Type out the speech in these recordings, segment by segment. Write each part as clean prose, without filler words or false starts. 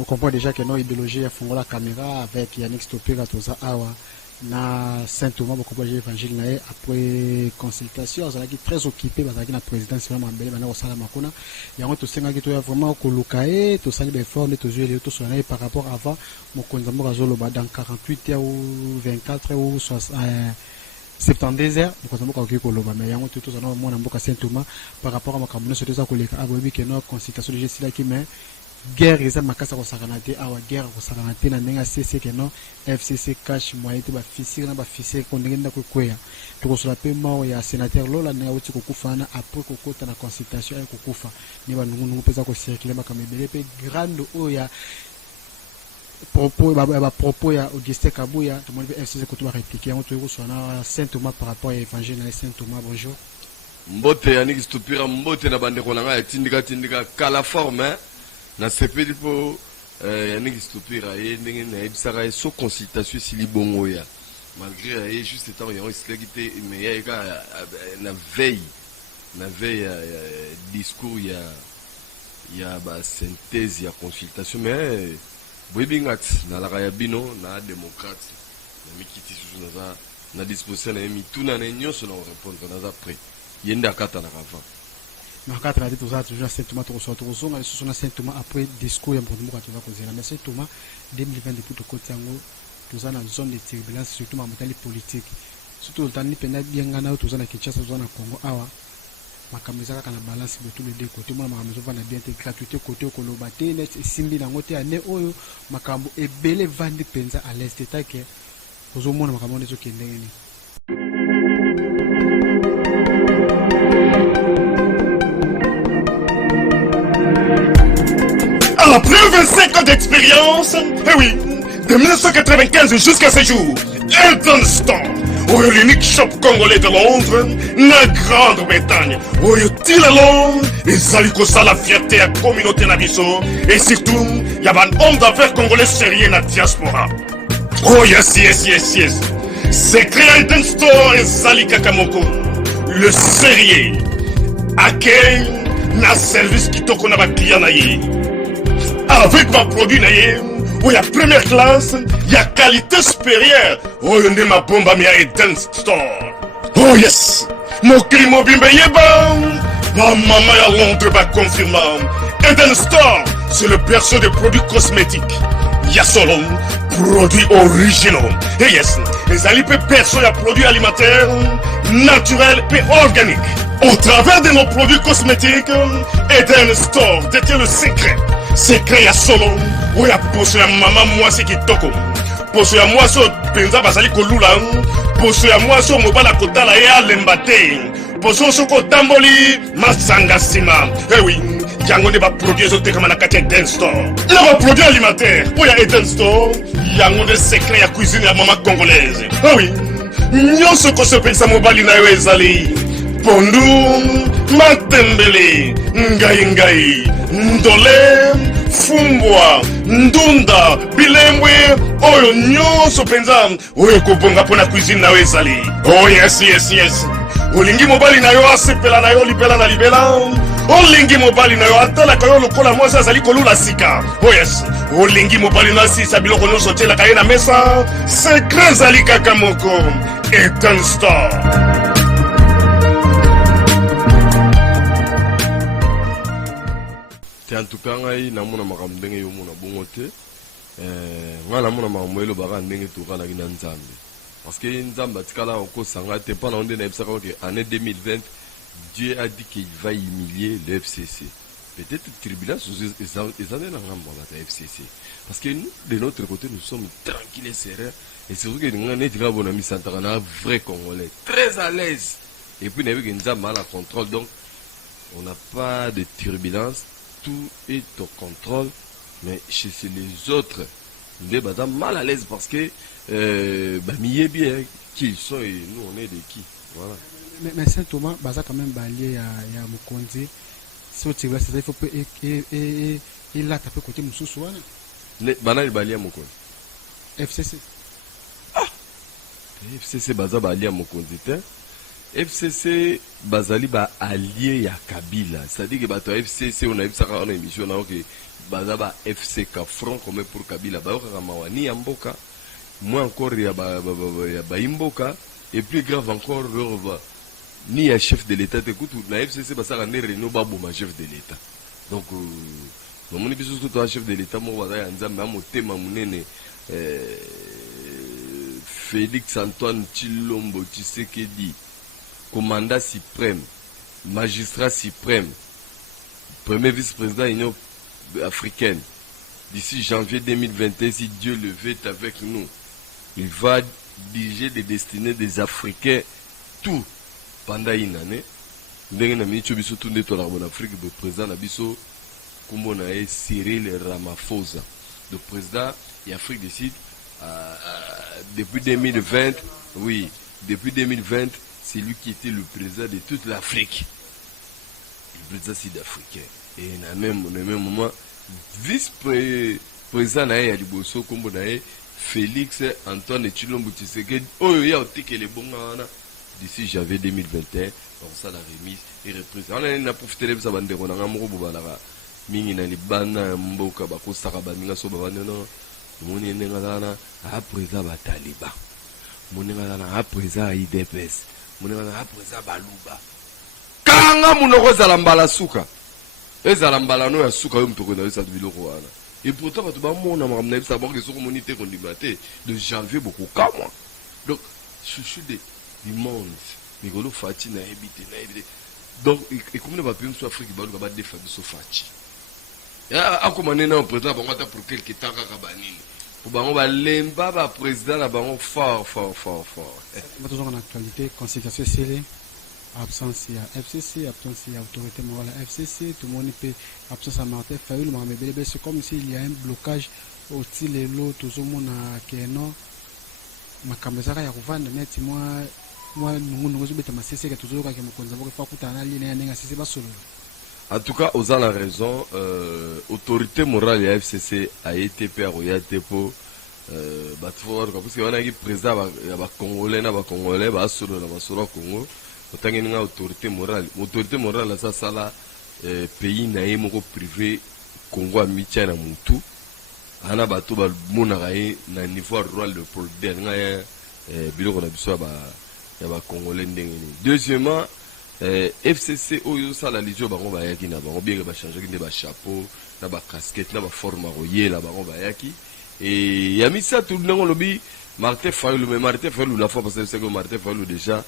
vous comprenez déjà que nos idéologies font la caméra avec Yannick Stopira toza awa na Saint Thomas vous comprenez l'évangile na après consultation ça qui très occupé parce que la présidence vraiment embelé maintenant au sala makona et on to senga ki to vraiment kolukae to sali be fort to jouer to soigner par rapport avant mon konzamo razolo dans 48 heures ou 24 heures ou 72 heures vous konzamo ka koloba mais yango to ça na mona mboka Saint Thomas par rapport à makambo so to za koleka abobi que no consultation de gestion qui mais guerre eza makasa ko sakanate awa guerre ko sakanate na nenga CC que no FCC cash moyen te ba fisir na ba fisir ko ndenge ndako kwea to ko sola pe mao ya sénateur lola nenga uti ko kufana après ko kota na consultation ay ko kufa ni ba nungu peza ko circuler makamebele pe grande oya propos ba propos ya Augustin Kabuya to mo FCC ko to ba répliquer on to ko soana Saint Thomas par rapport à évangile na Saint Thomas bonjour mbote Yannick Stopira mbote na bande ko nanga tindika kala forme na sepeli po Yannick Stopira ye ndenge na ebisaka so consultation sili bongo ya malgré ye juste étant yon islagité mais ya ka na veille discours ya ba synthèse ya consultation mais bwebingat na la ya bino na démocrate na mikiti sous na disposition na mi tuna na nyonso na répondre na za prêt yenda kata na avant na kata na dit toujours Saint Thomas to so na so na Saint Thomas après discours ya mbondo ka toza kozela mais Saint Thomas 2020 depuis to côté yango toza na zone de turbulence surtout ma motali politique surtout le temps ni pena bienga na toza na Kinshasa toza na Congo awa makameza kaka na balance de tous les deux côtés moi makameza va na bien te gratuité côté ko lobate net simbi na ngote ane oyo makambo ebele vandi penza à l'est take ozo mona makambo ndezo kendenge ni Après 25 ans d'expérience, eh oui, de 1995 jusqu'à ce jour, Eltonstan, l'unique shop congolais de Londres, la Grande-Bretagne, Tilalong, et Salikosa la fierté à la communauté Nabiso, et surtout, il y a un homme d'affaires congolais sérieux dans la diaspora. Oh yes. C'est créé Eltonstan et Salika Kamoko, le sérieux, accueil, na service qui toko na ba client na ye. Avec ma produit, il y a première classe, il y a qualité supérieure. Oh, il y a ma bombe à Eden Store. Oh yes, mon crime mobile, ma maman à Londres va confirmer. Eden Store, c'est le berceau de produits cosmétiques. Il y a solo produits originaux. Et yes, les alipes berceau de produits alimentaires, naturels et organiques. Au travers de nos produits cosmétiques, Eden Store détient le secret. Secret ya solo oya poso ya mama mwasi kitoko poso ya mwasi penza bazali kolula poso ya mwasi mobala kotala ye alemba te poso soko tamboli masanga sima eh oui yango ne ba produit ezoteka na kati ya Eden Store na ba produit alimentaire oya Eden Store yango de secret ya cuisine ya mama congolaise eh oui nyonso ko sepelisa mobali na yo ezali pondu matembele ngai ndole fumbwa ndunda bilembwe oyo nyonso penza oyo kobonga pona cuisine na yo ezali oh yes olingi mobali na yo asepela na yo libela na libela olingi mobali na yo atalaka yo lokola mwasi azali kolula sika oh yes olingi mobali na asisa biloko nyonso otielaka ye na mesa secret ezali kaka moko Eden Store. En tout cas, ngai namona makambo ndenge yo mona bongo te ngai namona makambo elo baka ndenge tokala ki na Nzambe parce que Nzambe atikala okosanga te mpona onde na yebisaka ke année 2020 Dieu a dit qu'il va humilier le FCC. Peut-être turbulence eza nde na ngambo ya FCC parce que nous de notre côté nous sommes tranquilles et sereins et surtout que ngai neti kaka bona misantaka na vrai Congolais très à l'aise et puis nayebi ke Nzambe a la contrôle donc on n'a pas de turbulence. Tout est au contrôle, mais chez les autres, on est mal à l'aise parce que mieux bien qui ils sont et nous on est de qui. Voilà. Mais Saint Thomas, ça quand même balié à Mokonzi. Si tu veux, il faut que il a tapé côté Moussouana. Banal balié à Mokonzi. FCC. Ah. FCC baza balié à Mokonzi. FCC bazali ba allié ya Kabila, c'est-à-dire que bato FCC on a vu ça on a émission na que bazaba FCK front comme pour Kabila ba ka mawani ya mboka moins encore ya ba imboka et plus grave encore ni ya chef de l'état écoute na FCC ba ça ne réunion ba boma chef de l'état donc mon biso tout chef de l'état mo ba ya nzambe amotema munene Félix Antoine Tshilombo Tshisekedi, commandant suprême, magistrat suprême, premier vice-président de l'Union africaine, d'ici janvier 2021, si Dieu le veut avec nous, il va diriger les destinées des Africains tout pendant une année. Nous avons tout en Afrique, le président Nabiso, comme on a Cyril Ramaphosa, le président de l'Afrique du Sud. Depuis 2020, oui, depuis 2020, c'est lui qui était le président de toute l'Afrique, le président sud-africain. Et au même moment, vice-président à Liboso, comme on a Félix Antoine Tshilombo Tshisekedi, oh, il y a aussi que les bons d'ici janvier 2021, donc ça la remise et reprise. On a profité de ça, on a mingi na libana mboka bakosaka baninga so babandeno moni nengana apreza ba taliban moni ngana apreza IDPS moni ngana apreza baluba kanga munoko zala mbala suka ezala mbala no ya suka yo mpeko na isa biloko wana et pourtant ba to ba mona makamna isa ba ke soko moni te kondimate de janvier beaucoup kamwa donc chouchou du monde mikolo fati na ebité donc et comme ne va pas sur Afrique ba ba de fabi so fati a commandé un président pour quelque temps pour lemba ba président la bango fort. Toujours en actualité, conséquence c'est absence ya FCC, absence ya autorité morale FCC, tout le monde peut absence à Martin Fayulu, mais c'est comme s'il y a un blocage au style l'eau tout le monde a keno makambezaka ya kuvanda net moi nous beta masese ka toujours ka mokonza boka fa kutana ligne ya sisi basolo. En tout cas, aux la raison, autorité morale de FCC a été payée pour parce que on a eu président ya Congolais na Congolais ba solo Congo, autant que autorité morale ça la pays na yemoko privé Congo a mitia na mutu ana bato ba mona na niveau royal de Paul nga biloko na biso ya ba Congolais ndenge. Deuxièmement, FCC oyo sala lijo bango bayaki na bango bien ba changer ne ba chapeau na ba casquette na ba forme royale bango bayaki et yamisa tout ndongo lobi Martin Fayulu la fois parce que Martin Fayulu déjà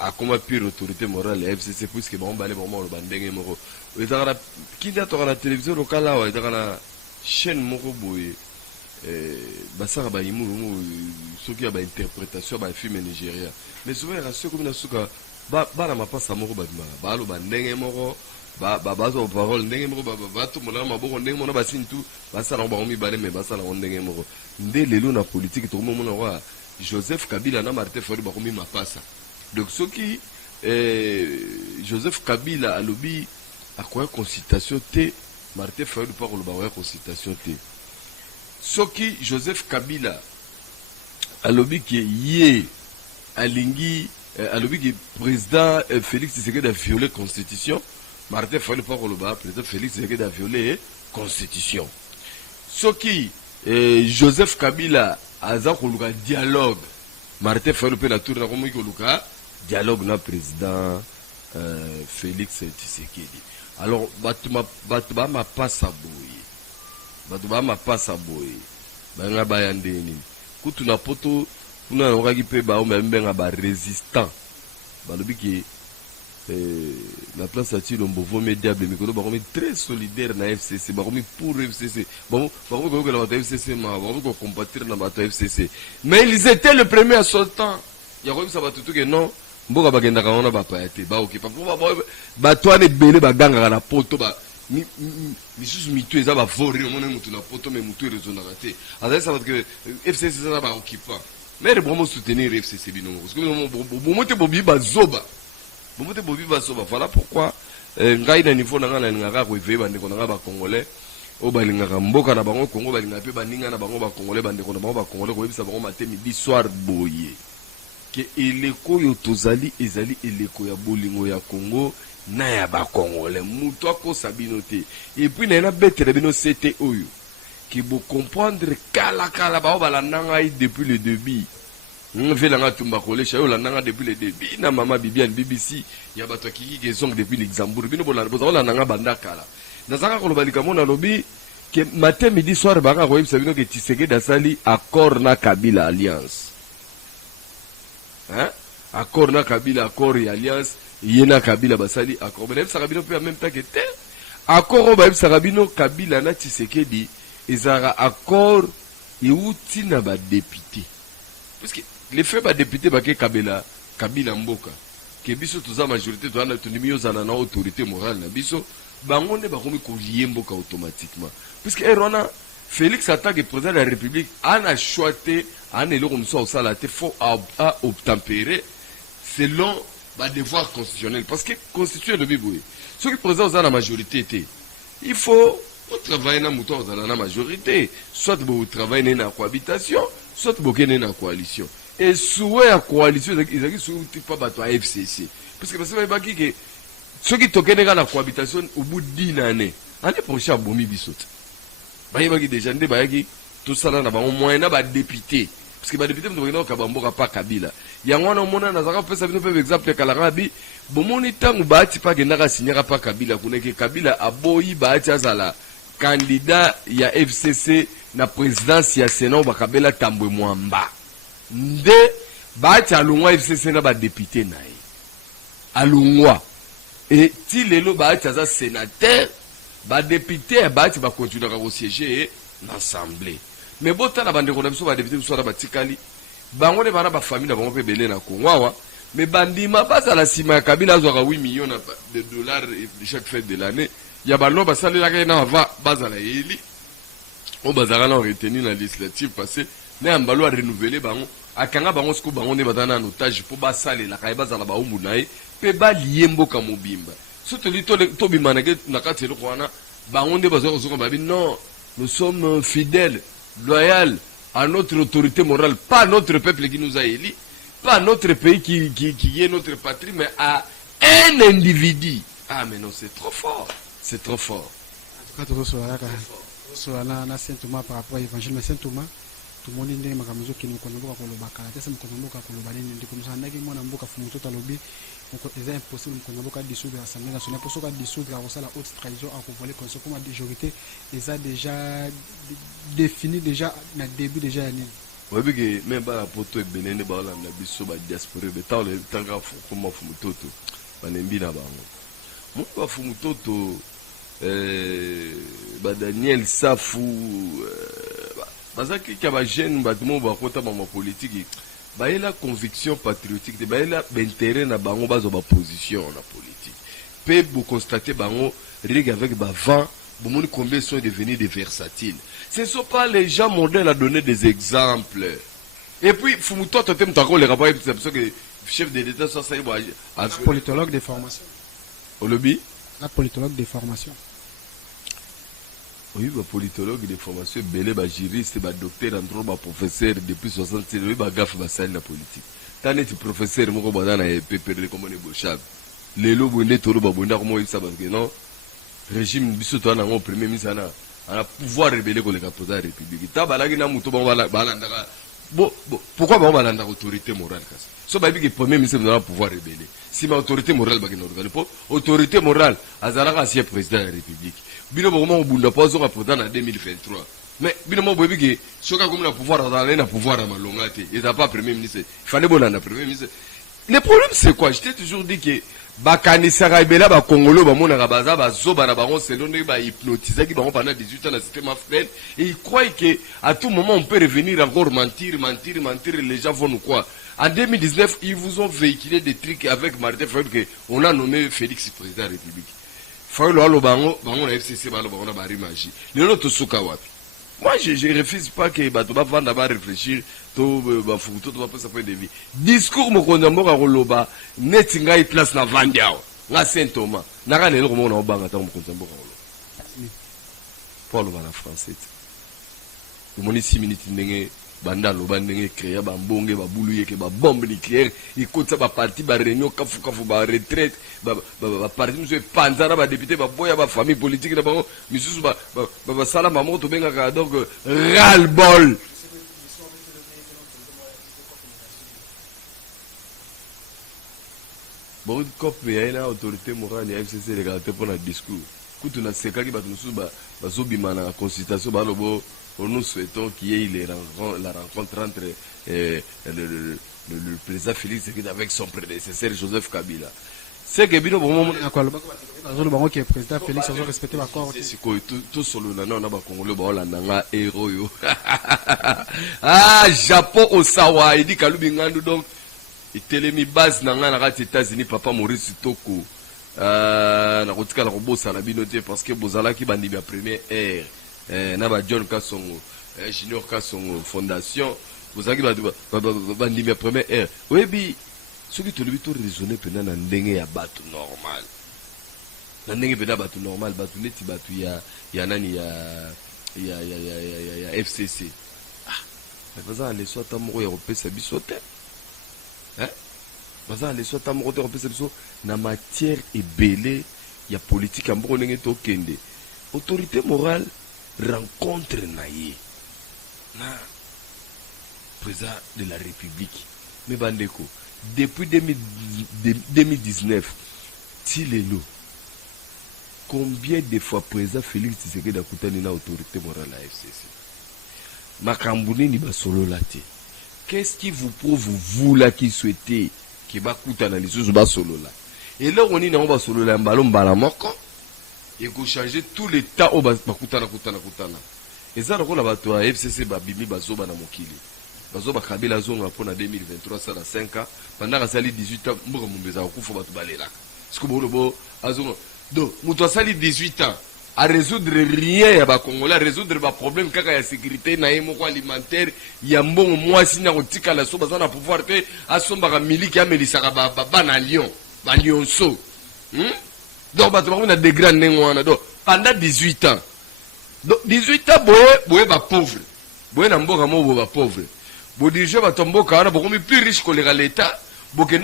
a comme pire autorité morale FCC puisque bango balé bango lo bandenge moko ezara kinda to na télévision locale wa ezara chaîne moko boye basara ba imuru soki ya ba interprétation ba film nigérien mais souvent rassure comme na suka ba na mapasa moko ba ba lo ba ndenge moko ba zo parole ndenge moko ba to mona maboko ndenge mona ba sintu basara ba omi bale mais basara ndenge moko nde lelo na politique to mona wa Joseph Kabila na Martin Fayulu ba komi mapasa donc soki Joseph Kabila a lobby a quoi consultation te Martin Fayulu pas ko ba consultation te soki Joseph Kabila a lobby qui yé alingi a lobby qui président Félix Tshisekedi a violé la constitution Martin Fayulu pas ko ba président Félix Tshisekedi a violé la constitution soki Joseph Kabila a za ko luka dialogue Martin Fayulu pe na tourna ko mo ko luka dialogue na président Félix Tshisekedi alors batuma ma passa boye batuma ma passa boye banga bayande nini kutu na poto kuna okaki pe ba o membenga ba résistant balobi ki la place à Tshilombo vome diable mikolo ba komi très solidaire na FCC ba komi pour FCC bon ba komi ko la FCC ma ba komi ko combattre na bato FCC mais ils étaient le premier à sortant ya komi sa batutu ke non mboka bagenda kaona ba paete ba okipa ba toane belé ba ganga na poto ba ni sous mitu eza ba vori on est mutu na poto mais mutu raisonna raté alors ça va que FCC ça ba okipa mais de vraiment soutenir FCC bino parce que bon moté bobi ba zoba voilà pourquoi ngai na niveau na ngana ngaka ko veba ndeko na ba congolais o ba lingaka mboka na bango Congo ba linga pe ba ninga na bango ba congolais ba ndeko na bango ba congolais ko yebisa bango matemi di soir boye que eleko yo tozali ezali eleko ya bolingo ya Congo na ya ba Congolais muto akosa bino te et puis na betela bino c'était oyo qui vous comprendre kala ba balanda ngai depuis le début Velanga tumba kole chayo landanga depuis le début na mama Bibiane BBC ya bato kiki gezong depuis Luxembourg bino bolanda boza landanga banda kala nazaka ko lobalika mona lobi que matin midi soir baka ko yebisa bino que Tshisekedi asali accord na Kabila alliance hein accord na Kabila accord et alliance yena Kabila basali accord mais ça Kabila peut en même temps que te accord ba yebisa Kabino Kabila na Tshisekedi ezara accord euti na ba député parce que les faits ba député ba ke Kabila mboka ke biso toza majorité to ana tondimi yozana na autorité morale na biso bango ne ba komi ko lier mboka automatiquement parce que erona Félix attaque président de la République ana choité ana eloko mso osala te faut à obtempérer selon ba devoir constitutionnel parce que constitution de biboui ceux qui président za la majorité te il faut travailler na muto za la majorité soit vous travailler na cohabitation soit vous kene na coalition et souhait à coalition ils sont pas bato à FCC parce que parce que ceux qui tokene na cohabitation au bout d'1 année année prochaine bomi bisot bayeba ki déjà ndé bayaki tout ça là na ba moyen na ba député parce que ba député mto ka bamboka pa Kabila yango na mona na zaka pesa bino pe exemple kalarabi bomoni tangu baati pa kendaka signera pa Kabila kuneke Kabila aboyi baati azala candidat ya FCC na présidence ya Sénat bakabela tambwe mwamba nde baati alungwa FCC na ba député nae alungwa et ti lelo baati aza sénateur ba député baati ba continuer à siéger l'assemblée mais bota na bande kona biso ba député biso na batikali bango ne bana ba famille na bango pe belé na Kongo mais bandima basa la sima ya Kabila azwaka 8 millions de dollars chaque fin de l'année ya balo basali la na va bazala eli on bazala na retenir la législative passé na ambalo a renouveler bango akanga bango siko bango ne batana en otage pour basali la kai bazala ba umbu nae pe ba liembo ka mobimba surtout to bimana ke nakati lo kwana bango ne bazoko zoko babi non nous sommes fidèles loyaux à notre autorité morale pas notre peuple qui nous a élis pas notre pays qui est notre patrie mais à un individu ah mais non c'est trop fort c'est trop fort en tout cas sur na Saint Thomas par rapport à l'évangile mais Saint Thomas tout le monde ndenge makamuzo qui nous connaît beaucoup le bakala tesa mkono mboka ko loba nini ndiko msandaki mwana mboka fumuto talobi c'est impossible mkono mboka dissoudre l'Assemblée nationale pour ça dissoudre à la haute trahison à voler comme comme majorité les a déjà défini déjà na début déjà yani oui que même pas la poto benene ba la na biso ba diaspora be taw le tanga fuma fumutoto banembi na bango mo ba fumutoto ba Daniel Safou bazaki ka ba jeune ba tumo ba kota ba politique ba la conviction patriotique ba la intérêt na bango bazo ba position na politique pe vous constatez bango rig avec ba vent bon monde combien sont devenus des versatiles ce ne sont pas les gens modèles à donner des exemples et puis fumuto totem tako le rapport parce que chef de l'état ça y va politologue de formation au lobby la politologue de formation. Oui, bah, politologue de formation, belé, bah, juriste, bah, docteur, entre bah, professeur depuis 60 ans, oui, bah, gaffe, bah, ça, la politique. T'as net professeur, moi, bah, dans les pépérés, comme on est bochab. Les lots, vous n'êtes pas, bon, comment il s'abat, non? Régime, bisous, toi, on premier ministre, on a pouvoir révéler qu'on est capable de la République. T'as, bah, là, il y a un mouton, bon, pourquoi, bah, on va l'anda autorité morale, so ba bi premier ministre na pouvoir révéler si ma autorité morale ba organiser pour autorité morale azalaka ancien président de la République bino vraiment bunda pozo ka président en 2023 mais bino mo bobi que soka comme na pouvoir azalaka na pouvoir à malongate et ça pas premier ministre il fallait bonana premier ministre le problème c'est quoi je t'ai toujours dit que bakanisa ka ibela ba Congolo ba mona ka baza ba zoba na bango selon ba hypnotiser qui bango pendant 18 ans dans le système africain et ils croient que à tout moment on peut revenir encore mentir les gens vont nous croire. En 2019, ils vous ont véhiculé des trucs avec Martin Fayot que on a nommé Félix président de la République. Fayot alo bango na FCC bango na bari magie. Le loto suka wapi. Moi je refuse pas que bato ba vanda ba réfléchir to ba fukuto to ba pesa point de vie. Discours mo konza mboka koloba neti ngai place na vandiao. Nga Saint Thomas. Na ka lelo mo na obanga ta mo konza mboka koloba. Pour le bana français. Au moins 6 minutes ndenge banda loba ndenge créer ba mbonge ba bulu yeke ba bombe nucléaire ikotsa ba parti ba réunion kafu ba retraite ba parti monsieur panzara ba député ba boya ba famille politique na bango misusu ba sala ba moto benga ka donc ras le bol. Bon cop ya ina autorité morale ya FCC regarder pour un discours kutu na sekaki ba misusu ba zobima na consultation ba lobo. Nous souhaitons qu'il y ait la rencontre entre le président Félix Tshisekedi avec son prédécesseur Joseph Kabila. C'est que bien au moment où le président Félix a respecté l'accord. C'est tout solo na na ba Congolais ba olandanga héros yo. Ah Japon Osawa il dit kalubi ngandu donc itelemi base na nga na États-Unis papa Maurice Toko na kotika la kobosa na binote parce que bozala ki bandi ba première ère. Naba John Kassongo, Junior Kassongo Fondation, vous avez dit ma première ère. Oui, bien, ce qui te le dit, tout raisonner pendant un dengue à bateau normal. Un dengue pendant bateau normal, bateau net, bateau ya nani ya FCC. Ah, mais vas-y, les soins d'amour européens, c'est bisoté. Hein? Vas-y, les soins d'amour européens, c'est bisoté. Na matière et belé, il y a politique en bon dengue tokende. Autorité morale. Rencontre naïe na président de la République mais bandeko depuis 2019 Tilelo combien de fois président Félix Tshisekedi a koutani na autorité morale à FCC makambouni ni basolo lati qu'est-ce qui vous prouve vous là qui souhaitez qui va koutana les choses basolo là et là on est na basolo là mbalo mbala moko. Il faut changer tout les temps au bakutana. Et ça, on a battu à FCC Babimi Bazoba na Mokili. Bazoba Kabila Zonga pour 2023, ça a 5 ans. Pendant que ça a 18 ans, on a fait battu balela. Ce que vous avez donc, on a 18 ans à résoudre rien à Congolais, à résoudre les problèmes de la sécurité, alimentaire, il y a un bon mois si on a la soba, on a pouvoir que à son barami qui a mis ça à Lyon, à Lyonceau. Donc, on a des grands négoins. Pendant 18 ans. Donc, 18 ans, vous êtes pauvre. Vous êtes pauvre. Vous dirigez votre mboka, vous êtes plus riche que l'État. Vous êtes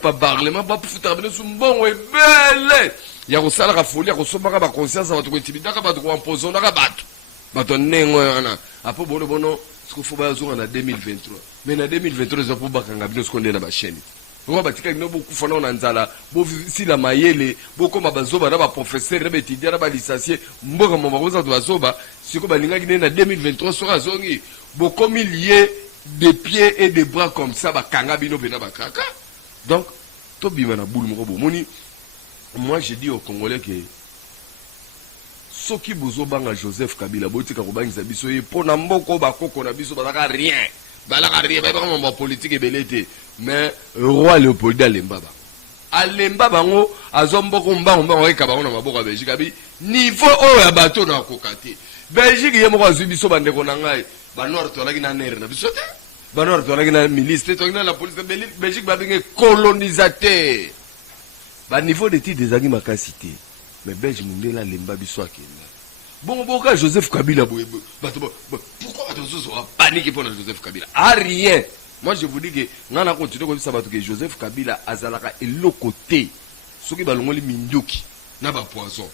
pas parlement, vous êtes bon et belle. Il y a une folie, il y a une conscience, il y a une intimidation, il y a une empoisonnement. Vous êtes négoin. Après, vous êtes faut en 2023. Mais en 2023, vous êtes ce qu'on est dans la chaîne. Vous batika no beaucoup fona na nzala bo si la mayele boko mabazoba na ba professeur na étudiant na ba licencié mboka mo bakoza to bazoba siko balinga kine na 2023 sera zongi boko milliers de pieds et de bras comme ça ba kanga bino bena ba kaka. Donc to bima na boule moko moni moi je dis aux Congolais que soki bozo banga Joseph Kabila botika ko bangisa biso ye pona mboko ba koko na biso ba rien. Ba politique belete mais roi Léopold Alemba bango azomboko mbambo eka bango na maboko Belgique abi niveau o ya bato na kokate Belgique ye moko azubiso bande ko na ngai ba nord to laki na ner na bisote ba nord to laki na ministre to na la police Belgique ba binge colonisateur ba niveau de titre des agis makasité mais Belgique mundela lemba biso akenda. Bon, Joseph Kabila, pourquoi on panique pour Joseph Kabila? Ah, rien. Moi, je vous dis que nous allons continuer comme ça, que Joseph Kabila azalaka et l'autre côté. Ceux qui balongent les Minduki, n'a pas poison.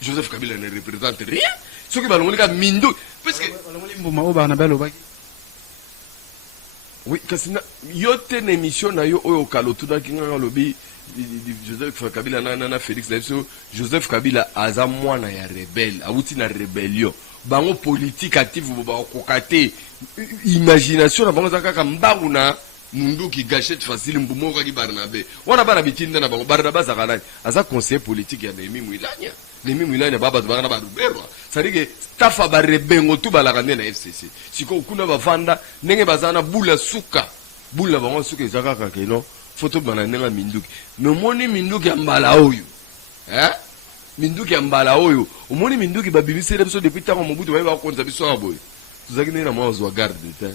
Joseph Kabila ne représente rien. Ceux qui balongent les Minduki. Parce que. Oui, parce que il y a une émission au Kalotuna qui a lobby. Joseph Kabila na Félix Joseph Kabila aza mwana ya rebelle awuti na rébellion bango politique active ba kokate imagination na bango zakaka mbangu na mundu ki gâchette facile mbumoka ki Barnabé wana bana bitinda na bango Barnabé zakala aza conseiller politique ya Nemi Mwilanya baba tubana ba ruberwa sarike staff ba rebengo tu balakane na FCC siko kuna bavanda ndenge bazana bula suka bula bango suka zakaka keno photo bananenga Minduki mais moni Minduki ambala oyo Minduki ambala oyo omoni Minduki babibisere biso depuis tant mobutu ba konza biso aboyo tuzaki na mwazo wa garde te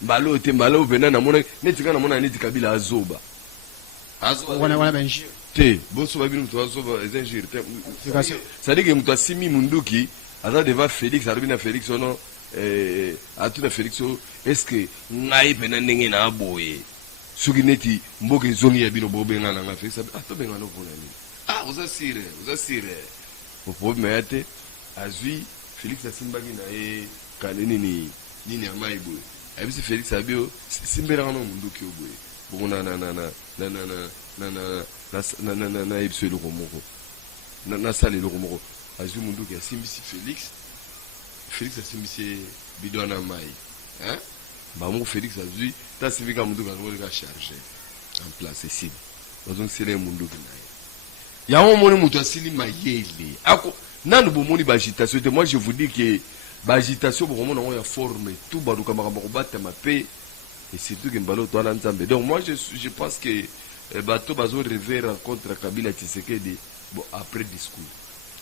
malo vena na mona netika na mona neti Kabila azoba wana benji te boso babinu to azoba ezengir te ça dit que mutu asimi Minduki aza devant Félix arubina Félix ono atuna Félix est-ce que ngai pena ndenge na boye soki neti mboka ezongi ya bino bobenga na nga Félix to benga no pona ni vous assire au problème yate azui Félix asimbaki na e kaneni nini ya mai boye abisi Félix abio simbera no munduki boye bongona na ebso eloko moko na sala eloko moko azui munduki asimbisi Félix asimbisi bidona mai hein bamu Félix azui ta sivika munduki ngoli ka charger en place ici donc c'est le munduki na ya moni mutu asili mayele ako nanu bomoni ba agitation moi je vous dis que ba agitation bokomo na ya forme tout baluka makambo kobata mape et surtout que mbalo to ala nzambe donc moi je pense que bato bazo rêver rencontre Kabila Tshisekedi bon après discours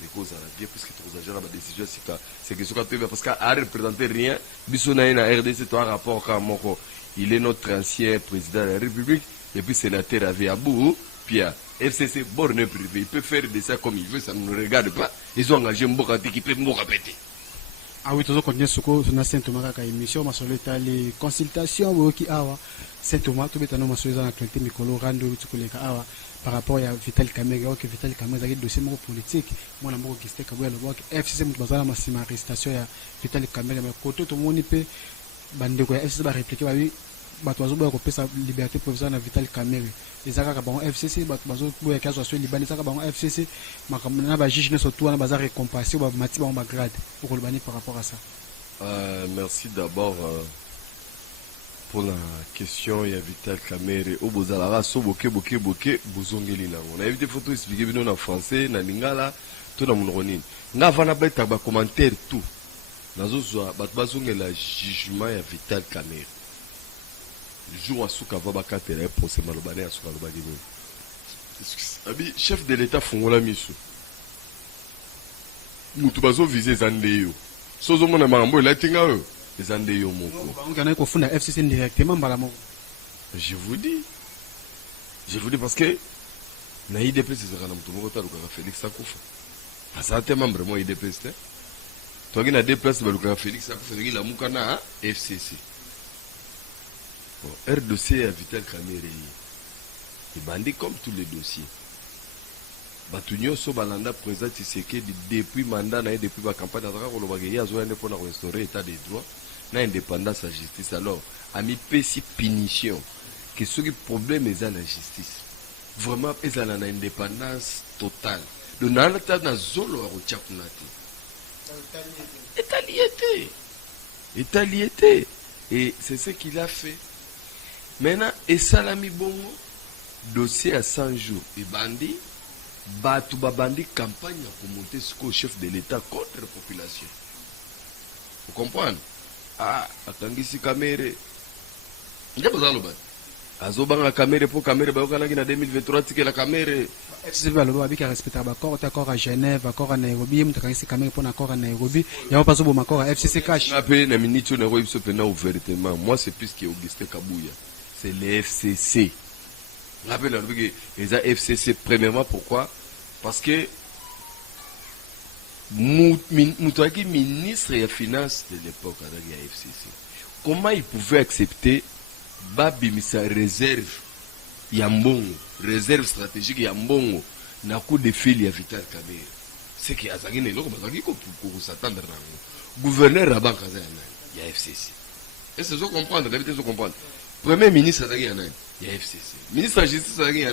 les causes à la bien parce que trop exagéré ba décision c'est que ce qu'on parce qu'à représenter rien biso na RDC to un rapport quand moko il est notre ancien président de la République et puis sénateur avec Abou Pierre FCC borné privé il peut faire de ça comme il veut ça ne nous regarde pas ils ont engagé Mboka qui peut Mboka péter. Ah oui, toujours continuer ce que na Saint Thomas ka émission masoleta les consultations woki awa Saint Thomas to betano masoleta na actualité mikolo rando tukoleka awa par rapport à Vital Kamerhe que Vital Kamerhe a dossier moko politique moi na moko kiste kabwa lo boka FCC mutbazana masima arrestation ya Vital Kamerhe mais côté to moni pe bandeko ya FCC ba répliquer ba oui bato bazoboya kopesa liberté provisoire na Vital Kamerhe ezaka bango FCC bato bazoboya kazo so libani ezaka bango FCC makambo na ba juge ne surtout na baza récompensé ba mati bango ba grade pour le bani par rapport à ça. Merci d'abord pour la question ya Vital Kamerhe au bozala so boke bozongeli na on a évité photo expliquer bino na français na lingala to na monronini nga vana beta ba commentaire tout nazo zo bato bazongela jugement ya Vital Kamerhe le jour où Souka va bakatera et procès malobane à Souka lobadi bo. Abi chef de l'état fongola miso. Mutu bazo viser zandeyo. Sozo mona mambo la tinga yo. Zandeyo moko. On gana ko funda FCC directement mbala moko. Je vous dis parce que na IDP c'est ça na mutu moko ta luka Félix Sakufa. Asa te membre mo IDP c'est. Toi qui na déplace ba luka Félix Sakufa ngi la muka na FCC. Bon, R dossier à Vital Kamerhe et bandit comme tous les dossiers. Batunyo so balanda président Tshisekedi depuis mandat na depuis la campagne d'Azara Kolobagé azo ene pour restaurer l'état des droits na indépendance à justice alors a mis pesi punition que ce qui problème est à la justice vraiment est à la indépendance totale le nana na zolo a rochakunati étaliété et c'est ce qu'il a fait. Maintenant, et Salami Bongo, dossier à 100 jours, et bandit, Batouba bandit campagne pour monter ce chef de l'État contre la population. Vous comprenez? Ah, attendez si Kamerhe. Il y a besoin de l'objet. Azobanga Kamerhe pour Kamerhe, Baokana qui en 2023, c'est que la Kamerhe. FCC va le voir avec respecter l'accord à Genève, accord à Nairobi, Moutakasi Kamerhe pour un accord à Nairobi. Il n'y a pas besoin de accord à FCC cash. Moi, c'est plus qu'Augustin Kabouya. C'est les FCC. Rappelez-vous que les FCC, premièrement, pourquoi? Parce que Moutouaki, ministre des Finances de l'époque, à la FCC, comment il pouvait accepter Babimisa réserve Yambongo, réserve stratégique Yambongo, na coup de fil à Vital Kamerhe? C'est qu'il y a Zagine Loko, mais pour s'attendre à gouverneur à Banque il y a FCC. Est-ce que vous comprenez? Vous comprenez? Premier ministre, il y a FCC. Ministre de la Justice, il y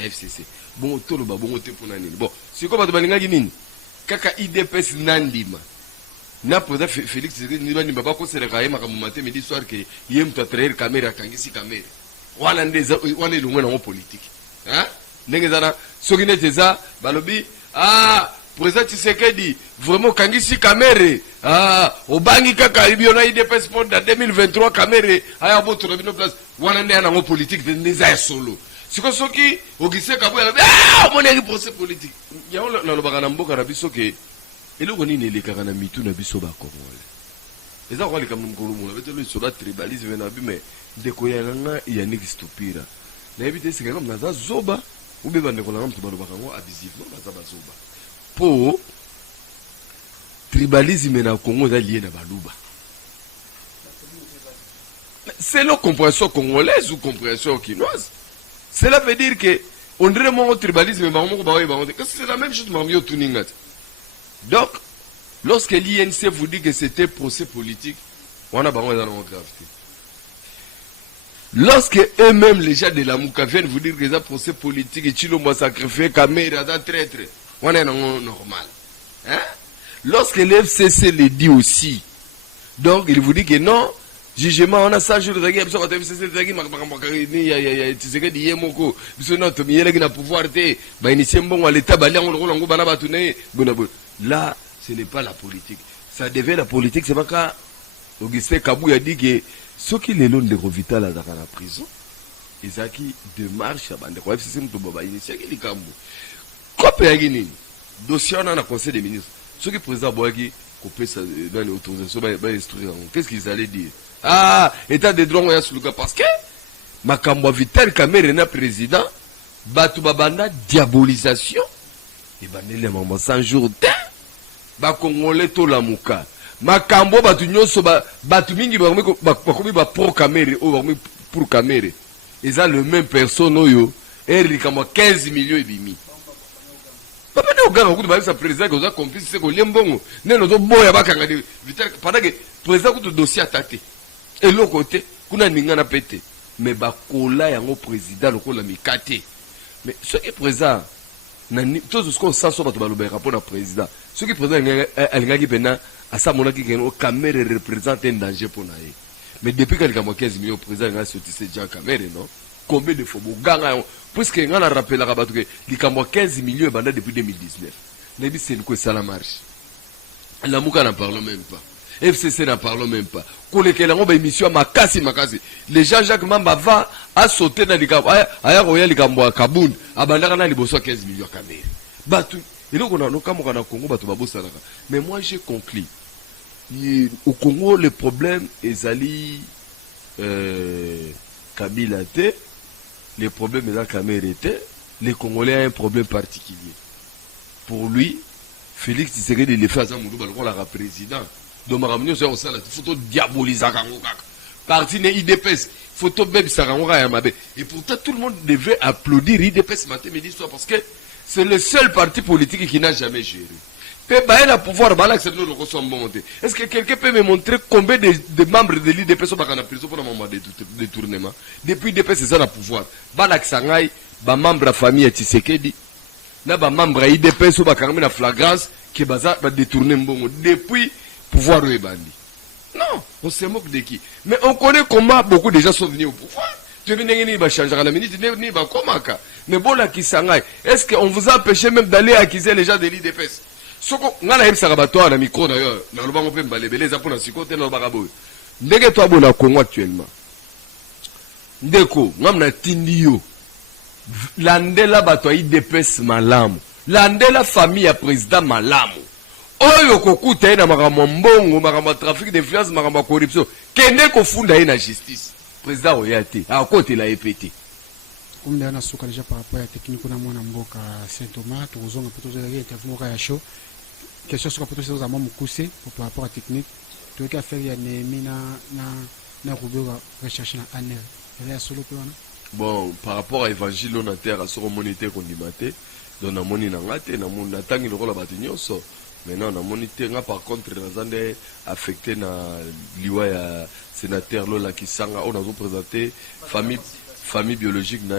a FCC. Bon, tout le bon côté pour Nanine. Bon, c'est quoi votre balinga guinine? Kaka IDPS Nandima. Na président Félix Nibani Baba ko sere kaye makamumate me di soir que yem to traire caméra kangisi caméra. Wana ndeza wana ilungwe na politique. Hein? Ndenge zana sokine teza balobi président Tshisekedi vraiment kangisi Kamerhe obangi kaka ibiona IDPS pour 2023 Kamerhe aya boto na bino place wana ndé na politique de neza solo siko soki ogise kabwe moni procès politique ya na lobaka na mboka na biso ke eloko nini elekaka na mitu na biso ba Congolais eza kwa lika mukolo mona betelo isola tribalisme na bime ndeko ya nga ya nix topira na ebite sika comme naza zoba ube bandeko na mtu balobaka ngo abusivement baza bazoba po tribalisme na Congo est lié na baluba C'est la compréhension congolaise ou compréhension quinoise. Cela veut dire que on dirait mon tribalisme, c'est la même chose. Donc, lorsque l'INC vous dit que c'était procès politique, on a besoin d'en gravité. Lorsque eux-mêmes, les gens de la Mouka, viennent vous dire que c'est un procès politique et Chilo m'a sacrifié, Kamera, dans traître, on est normal. Hein? Lorsque l'FCC le dit aussi, donc il vous dit que non, jugement, on a 100 jours de guerre, parce que l'FCC le dit, là, ce n'est pas la politique. Ça devait la politique, c'est pas quand Augustin Kabou a dit que ceux qui les l'ont de Rovital à la prison, ils ont qui démarche à bande. Quoi, c'est tout baba initié qui les Kabou. Quoi peut y avoir dossier on a un conseil des ministres. Ceux qui président Boagi couper ça dans les autorisations, qu'est-ce qu'ils allaient dire? Ah, état de droit on y a sous le cas parce que Makambo Vital Kamerena président, Batu Babanda diabolisation et bandele maman 100 jours de ba Congolais to la Mouka. Makambo batu nyonso batu mingi bakomi ba pro camere ou bakomi pour camere. Ils ont le même personne oyo et likamo 15 millions et demi. Papa ne oganga kutu ba sa président ko za complice c'est ko lembongo. Ne no zo boya bakanga de Vital pendant que président kutu dossier attaqué. Et l'autre côté kuna ninga na pété. Mais ba kola yango président lokola mikate. Mais ce qui est présent tout ce qu'on sent sur le rapport au président. Ce qui est présent, à sa monarchie, la caméra représente un danger pour nous. Mais depuis qu'il y a 15 millions, le président a sorti ces gens caméra, non? Combien de fois? Puisque on a rappelé que il y a 15 millions depuis 2019. On a dit c'est quoi ça la marche? La Mouka n'en parle même pas. FCC n'en parle même pas. Émission les gens Jacques Mamba va à sauter dans les caméras, à Royal Likambo à Kaboun, à Bandana les bosso 15 millions de caméras. Batu. Et donc on a nos caméras au Congo, Batu Babo Salaka. Mais moi j'ai conclu. Au Congo, le problème est Ali Kabila était, le problème est là Kamer était, les Congolais ont un problème particulier. Pour lui, Félix Tshisekedi il fait à Zamoudou, la président. Donc, ma ramener sur ça, photo diaboliser parti de IDPS, photo bébé Sarangora Yamabe. Et pourtant, tout le monde devait applaudir IDPS matin, midi, soir, parce que c'est le seul parti politique qui n'a jamais géré. Le pouvoir, est-ce que quelqu'un peut me montrer combien de membres de l'IDPS sont en prison pour un moment de détournement? Depuis l'IDPS, c'est ça le pouvoir. Balak Sangay, membre de la famille Tshisekedi, membre de l'IDPS sont en flagrance qui va détourner Mbongo. Depuis pouvoir est bandit. Non, on se moque de qui? Mais on connaît comment beaucoup de gens sont venus au pouvoir. Tu veux dire qu'il changer à la minute, ni va comment? Mais bon, là, qui s'engaille. Est-ce qu'on vous a empêché même d'aller accuser les gens de l'IDPS? Ce qu'on a un sarabatoire à la micro d'ailleurs, dans le banc, on peut me les apprendre à s'y côté dans le barabou. Ndeke toi, bon, à Congo actuellement. Ndeko, on a Tindio. Landela bato IDPS malamu. Landela famille à président malamu. Oyo kokuta na makambo mbongo makambo trafic d'influence makambo corruption kende ko funda na justice président oyate a côté la EPT on a suka déjà par rapport à technique na mwana mboka Saint Thomas tozonga peut-être interview ya show question sur peut-être za mamu kuse par rapport à technique tu veux faire ya na rubrique recherche na anel elle est solo plan. Bon par rapport à évangile on a terre à sur monité qu'on dimate donc na moni na ngate na mona tangi le rola batinyo so. Maintenant, on a monité, par contre, nous avons affecté na liwa ya sénateur Lola Kisanga, on a présenté famille biologique na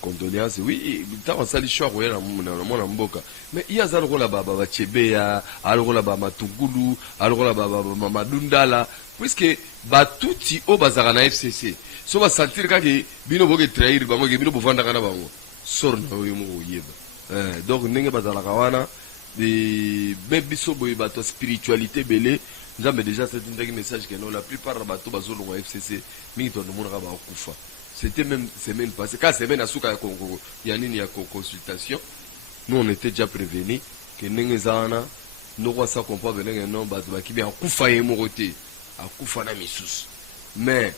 condoléances. Oui, tant on sali choix royal na mboka. Mais il y a ça le rôle là-bas, Chebeya, le rôle là-bas Matungulu, le rôle là-bas Mamadundala, puisque batuti au bazar na FCC. So va sentir que bino boge trahir bango, que bino bovanda kana bango. Sor na yo mo yeba. Donc ndenge bazala kawana des bébiso boy bato spiritualité belé nous avons déjà c'est un message que non la plupart de bato bazo lo FCC mingi to no mona ba kufa c'était même semaine passée quand semaine asuka ya nini ya consultation nous on était déjà prévenus que nengezana no kwa sa comprendre que non bato ba ki bien kufa yemo roté akufa na misusu mais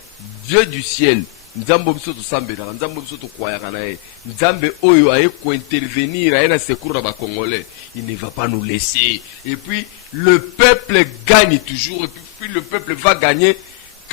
Dieu du ciel Nzambe biso to sambela nzambe biso to kwaya na ye nzambe oyo aye ko intervenir aye na secours ba congolais il ne va pas nous laisser et puis le peuple gagne toujours et puis le peuple va gagner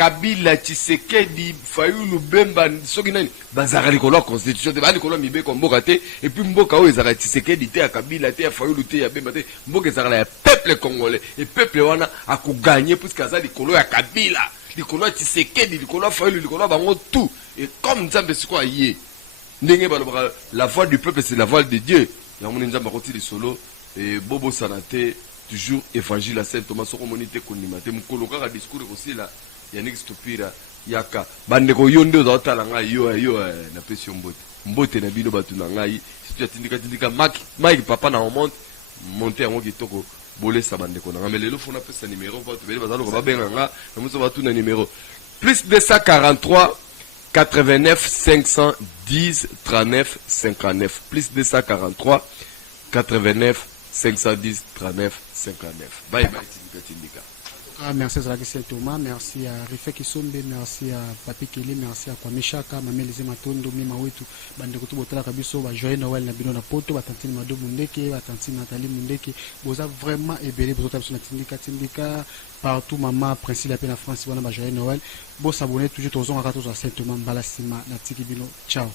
Kabila Tshisekedi Fayulu Bemba soki nani bazara likolo ya constitution te ba likolo mibe ko mboka te et puis mboka o ezara Tshisekedi te ya Kabila te ya Fayulu te ya Bemba te mboka ezara ya peuple congolais et peuple wana akugagner puisque azali likolo ya Kabila likolo ya Tshisekedi likolo ya Fayulu likolo ya bango tout et comme Nzambe siko yé ndenge ba la voix du peuple c'est la voix de Dieu ya moni Nzambe akoti lisolo et bobo sanate toujours évangile à Saint Thomas soko monite konimate mukolo kaka discours aussi là Yannick Stopira yaka bandeko yo nde ozotala ngai yo na pesi mbote na bino batu na ngai situ tindika Mike papa na monter yango kitoko bolesa bandeko na ngai lelo fona pesa numéro batu bele bazalo ko babenga nga na muso batu na numéro plus 243 89 510 39 59 plus 243 89 510 39 59 bye bye tindika. Merci à Saint Thomas, merci à Rifé Kisombe, merci à Papi Kelly, merci à Kwame Chaka, Mamé Lizé Matondo, Mima Wetu, Bandekoto Botala Kabiso, Joyeux Noël, Nabino Napoto, Batantine Mado Mundeke, Batantine Nathalie Mundeke, vous avez vraiment ébélé, vous avez Tindika, partout, maman, Principe, la peine en France, vous avez Joyeux Noël, vous s'abonnez toujours aux ans à Saint Thomas, Balasima, Natiki Bino, ciao.